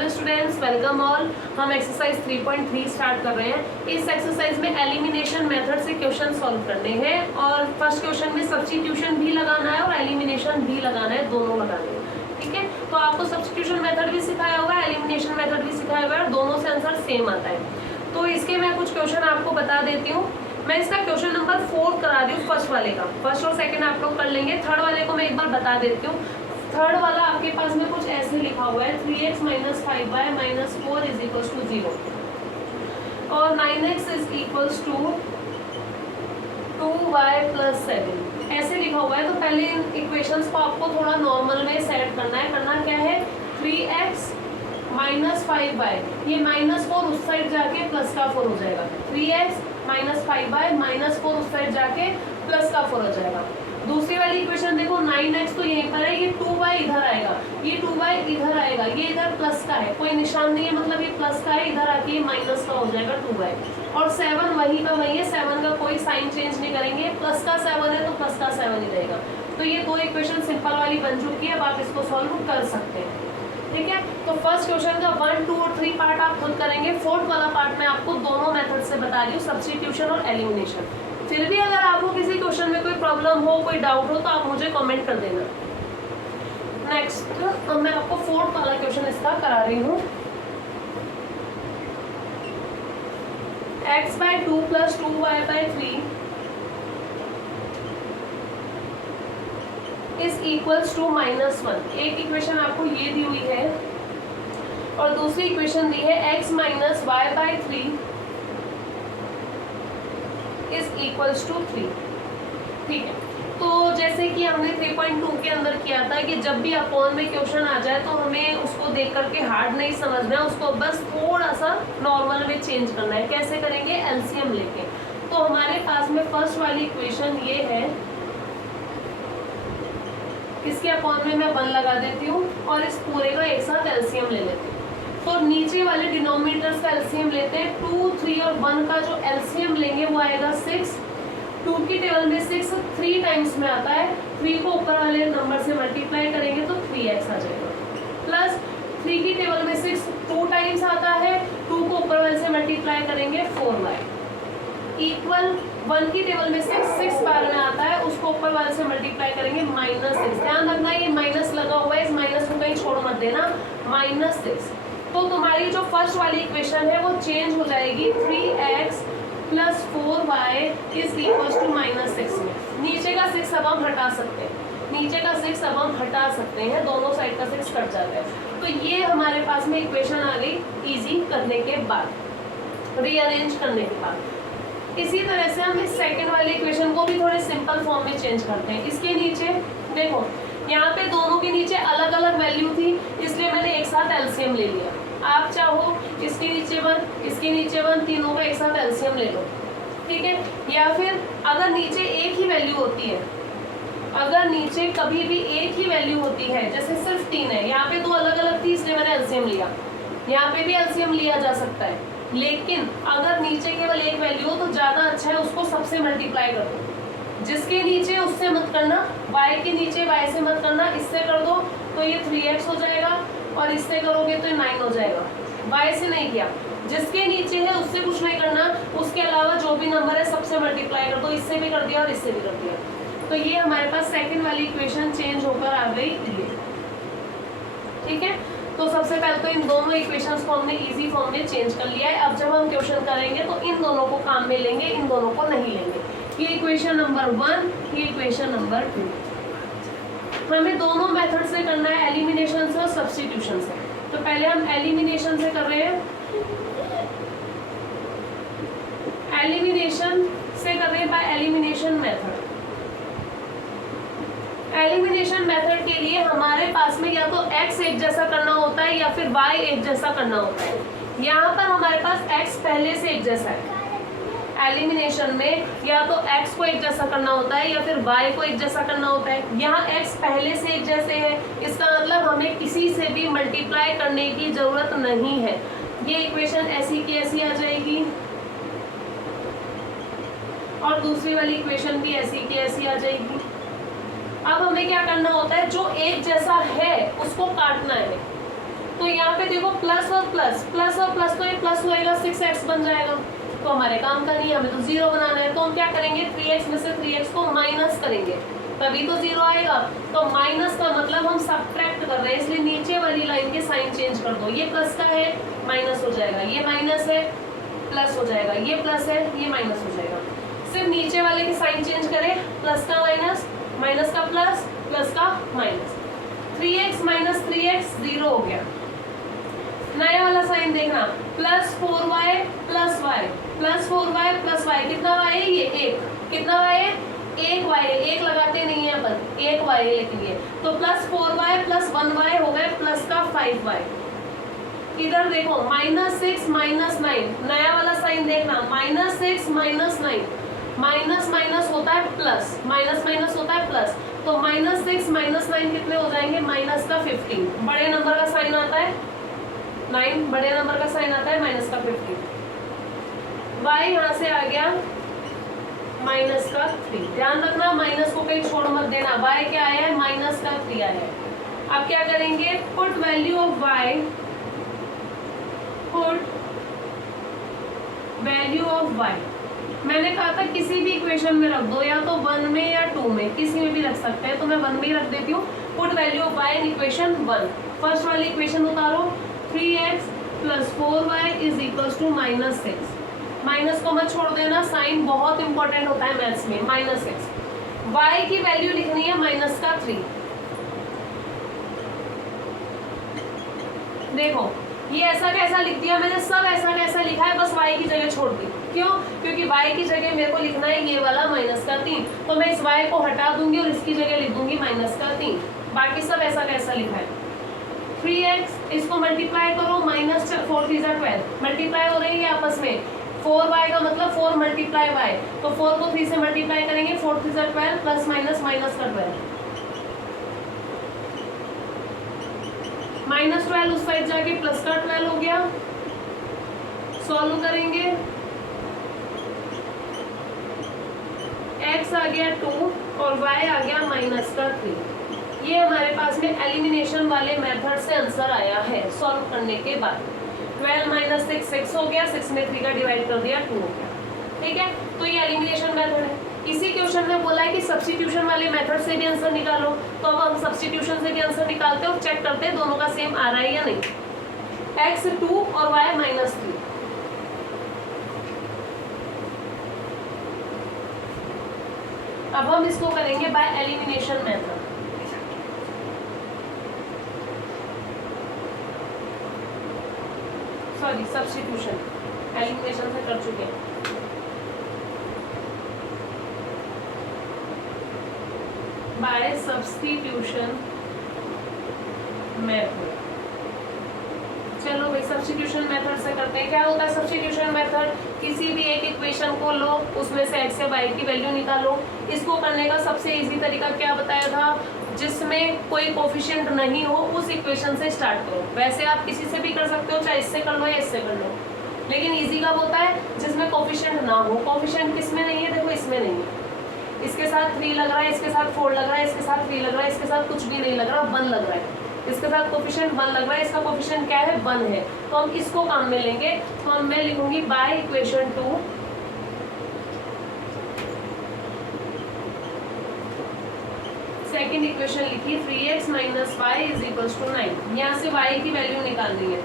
Hello students, welcome all. हम exercise 3.3 start कर रहे हैं। इस एक्सरसाइज में एलिमिनेशन मेथड से क्वेश्चन सॉल्व करने हैं और फर्स्ट क्वेश्चन में सब्स्टिट्यूशन भी लगाना है और एलिमिनेशन भी लगाना है, दोनों लगाने हैं। ठीक है, तो आपको सब्स्टिट्यूशन मेथड भी सिखाया होगा, एलिमिनेशन मेथड भी सिखाया होगा और दोनों से आंसर सेम आता है। तो इसके मैं कुछ क्वेश्चन आपको बता देती हूँ। मैं इसका क्वेश्चन नंबर 4 करा रही हूँ, फर्स्ट वाले का। फर्स्ट और सेकंड आप लोग कर लेंगे, थर्ड वाले को मैं एक बार बता देती हूँ। थर्ड वाला आपके पास में कुछ ऐसे लिखा हुआ है 3x - 5y - 4 = 0 और 9x = 2y + 7 ऐसे लिखा हुआ है। तो पहले इन इक्वेशंस को आपको थोड़ा नॉर्मल में सेट करना है। करना क्या है, 3x - 5y, ये -4 उस साइड जाके प्लस का 4 हो जाएगा। 3x - 5y - 4 उस साइड जाके प्लस का 4 हो जाएगा। दूसरी वाली इक्वेशन देखो, 9x तो यहीं पर है, ये 2y इधर आएगा, ये 2y इधर आएगा, ये इधर प्लस का है, कोई निशान नहीं है, मतलब ये प्लस का है, इधर आके ये माइनस का हो जाएगा 2y। और 7 वहीं का वही है, 7 का कोई साइन चेंज नहीं करेंगे, प्लस का 7 है तो प्लस का 7 ही रहेगा। तो ये दो इक्वेशन सिंपल वाली बन चुकी है, अब आप इसको सॉल्व कर सकते हैं। ठीक है, तो फर्स्ट क्वेश्चन का 1, 2 और 3 पार्ट आप खुद करेंगे। फोर्थ वाला पार्ट मैं आपको दोनों मेथड से बता रही हूँ, सब्स्टिट्यूशन और एलिमिनेशन। फिर भी अगर आपको किसी क्वेश्चन में कोई प्रॉब्लम हो, कोई डाउट हो, तो आप मुझे कमेंट कर देना। नेक्स्ट मैं आपको फोर्थ वाला क्वेश्चन इसका करा रही हूँ। x/2 + 2y/3 = -1। एक इक्वेशन आपको ये दी हुई है और दूसरी इक्वेशन दी है x - y/3 = 3। ठीक है, तो जैसे कि हमने 3.2 के अंदर किया था कि जब भी अपॉन में क्वेश्चन आ जाए तो हमें उसको देख करके हार्ड नहीं समझना है, उसको बस थोड़ा सा नॉर्मल में चेंज करना है। कैसे करेंगे, एलसीएम लेके। तो हमारे पास में फर्स्ट वाली इक्वेशन ये है, इसके अपॉन में मैं 1 लगा देती हूँ और इस पूरे का एक साथ एलसीएम ले लेती हूँ। तो नीचे वाले डिनोमिनेटर्स का एलसीएम लेते हैं। 2, 3 और 1 का जो एलसीएम लेंगे वो आएगा 6। 2 की टेबल में 6 3 टाइम्स में आता है, 3 को ऊपर वाले नंबर से मल्टीप्लाई करेंगे तो 3x आ जाएगा। प्लस 3 की टेबल में 6 2 टाइम्स आता है, 2 को ऊपर वाले से मल्टीप्लाई करेंगे 4y इक्वल 1 की टेबल में 6 बार में आता है, उसको ऊपर वाले से मल्टीप्लाई करेंगे -6। ध्यान रखना ये माइनस लगा हुआ है, इस माइनस को कहीं छोड़ मत देना, -6। तो तुम्हारी जो फर्स्ट वाली इक्वेशन है वो चेंज हो जाएगी 3x + 4y = -6 में। नीचे का 6 अब हम हटा सकते हैं, नीचे का 6 अब हम हटा सकते हैं, दोनों साइड का 6 कट जाता है। तो ये हमारे पास में इक्वेशन आ गई इजी करने के बाद, रीअरेंज करने के बाद। इसी तरह से हम इस सेकंड वाली इक्वेशन को भी थोड़े सिंपल फॉर्म में चेंज करते हैं। इसके नीचे देखो, यहाँ पे दोनों के नीचे अलग अलग वैल्यू थी, इसलिए मैंने एक साथ एलसीएम ले लिया। आप चाहो इसके नीचे 1, इसके नीचे 1, तीनों का एक साथ एलसीएम ले लो। ठीक है, या फिर अगर नीचे एक ही वैल्यू होती है, अगर नीचे कभी भी एक ही वैल्यू होती है, जैसे सिर्फ 3 है, यहाँ पे 2 अलग अलग थी इसलिए मैंने एलसीएम लिया, यहाँ पे भी एलसीएम लिया जा सकता है। लेकिन अगर नीचे केवल एक वैल्यू हो तो ज़्यादा अच्छा है उसको सबसे मल्टीप्लाई कर दो। जिसके नीचे उससे मत करना, y के नीचे y से मत करना, इससे कर दो तो ये 3x हो जाएगा और इससे करोगे तो 9 हो जाएगा। y से नहीं किया, जिसके नीचे है उससे कुछ नहीं करना, उसके अलावा जो भी नंबर है सबसे मल्टीप्लाई कर दो। इससे भी कर दिया और इससे भी कर दिया, तो ये हमारे पास सेकेंड वाली इक्वेशन चेंज होकर आ गई ये। ठीक है, तो सबसे पहले तो इन दोनों इक्वेशंस को हमने इजी फॉर्म में चेंज कर लिया है। अब जब हम क्वेश्चन करेंगे तो इन दोनों को काम में लेंगे, इन दोनों को नहीं लेंगे। ये इक्वेशन नंबर 1, ये इक्वेशन नंबर 2। हमें दोनों मेथड से करना है, एलिमिनेशन से और सब्स्टिट्यूशन से। तो पहले हम एलिमिनेशन से कर रहे हैं, एलिमिनेशन से कर रहे हैं bye elimination method. Elimination method के लिए हमारे पास में या तो x एक जैसा करना होता है या फिर y एक जैसा करना होता है। यहाँ पर हमारे पास x पहले से एक जैसा है। एलिमिनेशन में या तो x को एक जैसा करना होता है या फिर y को एक जैसा करना होता है। यहाँ x पहले से एक जैसे है, इसका मतलब हमें किसी से भी मल्टीप्लाई करने की जरूरत नहीं है। ये इक्वेशन ऐसी की ऐसी आ जाएगी और दूसरी वाली इक्वेशन भी ऐसी की ऐसी आ जाएगी। अब हमें क्या करना होता है, जो एक जैसा है उसको काटना है। तो यहाँ पे देखो प्लस और प्लस, प्लस और प्लस, तो ये प्लस होएगा 6x बन जाएगा। तो हमारे काम का नहीं है, हमें तो 0 बनाना है। तो हम क्या करेंगे, 3x में से 3x को माइनस करेंगे, तभी तो 0 आएगा। तो माइनस का मतलब हम सब्ट्रैक्ट कर रहे हैं, इसलिए नीचे वाली लाइन के साइन चेंज कर दो। ये प्लस का है, माइनस हो जाएगा, ये माइनस है, प्लस हो जाएगा, ये प्लस है, ये माइनस हो जाएगा। सिर्फ नीचे वाले के साइन चेंज करें, प्लस का माइनस, माइनस का प्लस, प्लस का माइनस। 3x माइनस 3x 0 हो गया। नया वाला साइन देखना, plus 4y plus y, plus 4y plus y, कितना y है ये 1, कितना y है 1y, 1 लगाते नहीं है अपन, 1y लिख लिए। तो प्लस 4y प्लस 1y हो गए प्लस का 5y। इधर देखो -6 -9, नया वाला साइन देखना, -6 -9, माइनस माइनस होता है प्लस, माइनस माइनस होता है प्लस। तो -6 -9 कितने हो जाएंगे, माइनस का 15। बड़े नंबर का साइन आता है 9, बड़े नंबर का साइन आता है माइनस का 15। y यहाँ से आ गया माइनस का 3। ध्यान रखना माइनस को कहीं छोड़ मत देना। y क्या आया है, माइनस का 3 आया है। अब क्या करेंगे, put value of y, put value of y। मैंने कहा था किसी भी इक्वेशन में रख दो, या तो 1 में या 2 में, किसी में भी रख सकते हैं। तो मैं 1 में ही रख देती हूँ। Put value of y in equation 1। First वाली इक्वेशन उतारो, 3x plus 4y is equals to -6। Minus को मत छोड़ देना, साइन बहुत इंपॉर्टेंट होता है मैथ्स में। -6, y की वैल्यू लिखनी है माइनस का 3। देखो ये ऐसा कैसा लिख दिया मैंने, सब ऐसा कैसा लिखा है, बस y की जगह छोड़ दी। क्यों, क्योंकि y की जगह मेरे को लिखना है ये वाला माइनस का 3। तो मैं इस y को हटा दूंगी और इसकी जगह लिख दूंगी माइनस का 3। बाकी सब ऐसा कैसा लिखा है। 3x इसको मल्टीप्लाई करो, माइनस 4 3 12, मल्टीप्लाई हो रही है आपस में। 4y का मतलब 4 मल्टीप्लाई y, तो 4 को 3 से मल्टीप्लाई करेंगे, 4 3 12 प्लस माइनस माइनस का 12, -12 उस साइड जाके प्लस का 12 हो गया। सॉल्व करेंगे, x आ गया 2 और y आ गया माइनस का 3। ये हमारे पास में एलिमिनेशन वाले मेथड से आंसर आया है सॉल्व करने के बाद। 12 माइनस 6 6 हो गया, 6 में 3 का डिवाइड कर दिया 2 हो गया। ठीक है, तो ये एलिमिनेशन मेथड है। इसी क्वेश्चन में बोला है कि सब्स्टिट्यूशन वाले मेथड से भी आंसर निकालो। तो अब हम सब्स्टिट्यूशन से भी आंसर निकालते हैं और चेक करते हैं दोनों का सेम आ रहा है या नहीं। x 2 और y -3। अब हम इसको करेंगे by elimination method. Sorry substitution, elimination से कर चुके हैं। By substitution method. चलो भाई सब्स्टिट्यूशन मेथड से करते हैं। क्या होता है सब्स्टिट्यूशन मेथड, किसी भी एक इक्वेशन को लो, उसमें से x या y की वैल्यू निकालो। इसको करने का सबसे इजी तरीका क्या बताया था, जिसमें कोई कोफिशिएंट नहीं हो उस इक्वेशन से स्टार्ट करो। वैसे आप किसी से भी कर सकते हो, चाहे इससे कर लो या इससे कर लो, लेकिन इजी कब होता है जिसमें कोफिशिएंट ना हो। कोफिशिएंट किसमें नहीं है, देखो इसमें नहीं है, इसके साथ 3 लग रहा है, इसके साथ 4 लग रहा है, इसके साथ 3 लग रहा है, इसके साथ कुछ भी नहीं लग रहा, 1 लग रहा है। इसके साथ कोफिशिएंट 1 लग रहा है, इसका कोफिशिएंट क्या है 1 है। तो हम इसको काम में लेंगे। तो हम मैं लिखूंगी बाय इक्वेशन 2 सेकेंड इक्वेशन लिखी 3x minus Y is equals to 9। यहाँ से y की वैल्यू निकालनी है,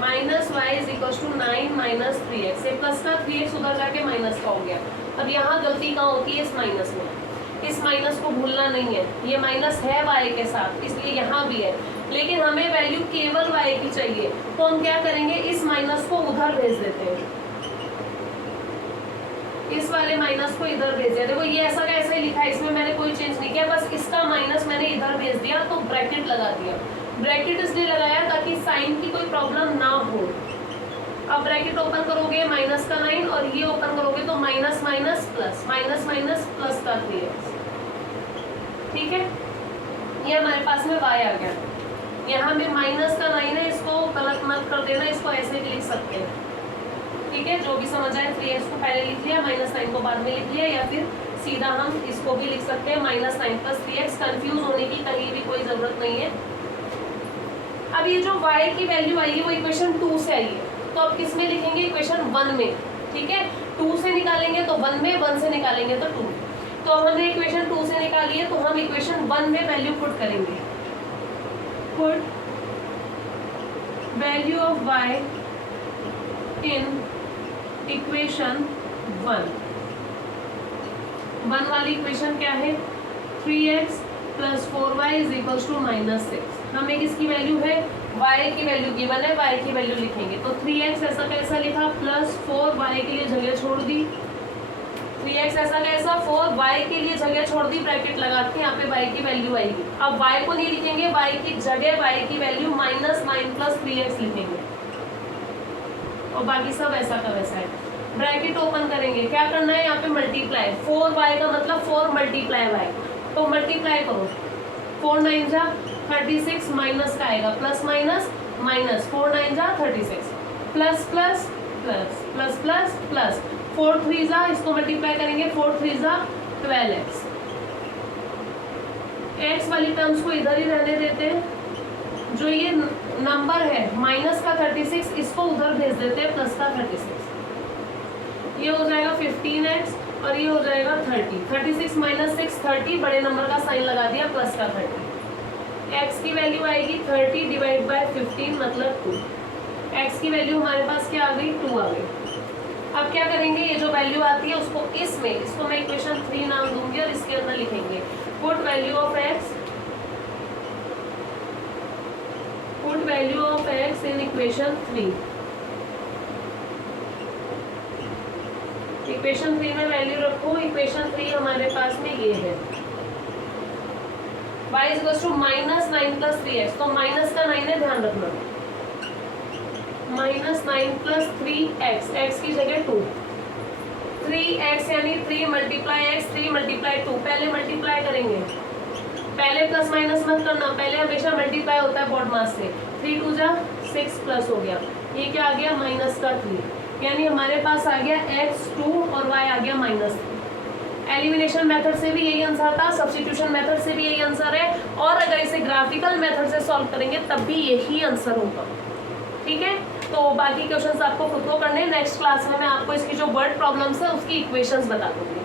minus Y is equals to 9 minus 3x। ये प्लस का 3x उधर जाके माइनस का हो गया। अब यहाँ गलती कहाँ होती है, इस माइनस में। इस माइनस को भूलना नहीं है, ये माइनस है y के साथ, इसलिए यहाँ भी है, लेकिन हमें वैल्यू केवल y की चाहिए। तो हम क्या करेंगे, इस माइनस को उधर भेज देते हैं, इस वाले माइनस को इधर भेज दिया। देखो ये ऐसा का ऐसा ही लिखा है, इसमें मैंने कोई चेंज नहीं किया, बस इसका माइनस मैंने इधर भेज दिया, तो ब्रैकेट लगा दिया। ब्रैकेट इसलिए लगाया ताकि साइन की कोई प्रॉब्लम ना हो। अब ब्रैकेट ओपन करोगे माइनस का 9 और ये ओपन करोगे तो minus minus plus, minus minus plus का 3x। ठीक है, ये हमारे पास में y आ गया। यहाँ में माइनस का 9 है, इसको गलत मत कर देना, इसको ऐसे भी लिख सकते हैं। ठीक है, जो भी समझ आए, 3x को पहले लिख लिया, माइनस 9 को बाद में लिख लिया, या फिर सीधा हम इसको भी लिख सकते हैं माइनस 9 प्लस 3x। कंफ्यूज होने की कहीं भी कोई ज़रूरत नहीं है। अब ये जो y की वैल्यू आई है वो इक्वेशन 2 से आई है, तो अब किस में लिखेंगे, इक्वेशन 1 में, ठीक है। 2 से निकालेंगे तो 1 में, 1 से निकालेंगे तो 2। तो हमने इक्वेशन 2 से निकाली है, तो हम इक्वेशन 1 में वैल्यू पुट करेंगे। Put value of y in equation 1 वाली इक्वेशन क्या है, 3x + 4y = -6। हमें किसकी वैल्यू है, y की वैल्यू गिवन है, y की वैल्यू लिखेंगे। तो 3x ऐसा कैसा लिखा, +4y के लिए जगह छोड़ दी, 3x ऐसा कैसा, 4y के लिए जगह छोड़ दी, ब्रैकेट लगा के यहाँ पे y की वैल्यू आएगी। अब y को नहीं लिखेंगे, y की जगह y की वैल्यू -9 + 3x लिखेंगे, और बाकी सब वैसा का वैसा है। ब्रैकेट ओपन करेंगे, क्या करना है, यहाँ पे मल्टीप्लाई, 4y का मतलब 4 × y, तो मल्टीप्लाई करो, 4 9 जा 36, माइनस का आएगा, प्लस माइनस माइनस, 4 9 जा 36, plus plus plus plus plus plus, 4 3 जा, इसको मल्टीप्लाई करेंगे, 4 3 जा 12x। x वाली टर्म्स को इधर ही रहने देते हैं, जो ये नंबर है माइनस का 36, इसको उधर भेज देते हैं प्लस का 36। ये हो जाएगा 15x और ये हो जाएगा 30। 36 - 6 30, बड़े नंबर का साइन लगा दिया, प्लस का 30। x की वैल्यू आएगी 30 / 15 मतलब 2। x की वैल्यू हमारे पास क्या आ गई, 2 आ गई। अब क्या करेंगे, ये जो वैल्यू आती है उसको इसको मैं इक्वेशन 3 नाम दूंगी और इसके अंदर लिखेंगे put value of x in equation 3। Equation 3 में वैल्यू रखो, इक्वेशन 3 हमारे पास में ये है, y = -9 + 3x, तो माइनस का 9 है, ध्यान रखना, -9 + 3x, x की जगह 2, 3x यानी 3 × x, 3 × 2, पहले मल्टीप्लाई करेंगे, पहले प्लस माइनस मत करना, पहले हमेशा मल्टीप्लाई होता है बॉड मास से, 3 2 जा 6 प्लस हो गया, ये क्या आ गया, -3, यानी हमारे पास आ गया x 2 और y आ गया -3। एलिमिनेशन मेथड से भी यही आंसर था, सब्स्टिट्यूशन मेथड से भी यही आंसर है, और अगर इसे ग्राफिकल मेथड से सॉल्व करेंगे तब भी यही आंसर होगा, ठीक है। तो बाकी क्वेश्चंस आपको खुद को करने हैं, नेक्स्ट क्लास में मैं आपको इसकी जो वर्ड प्रॉब्लम्स है उसकी इक्वेशंस बता दूंगी।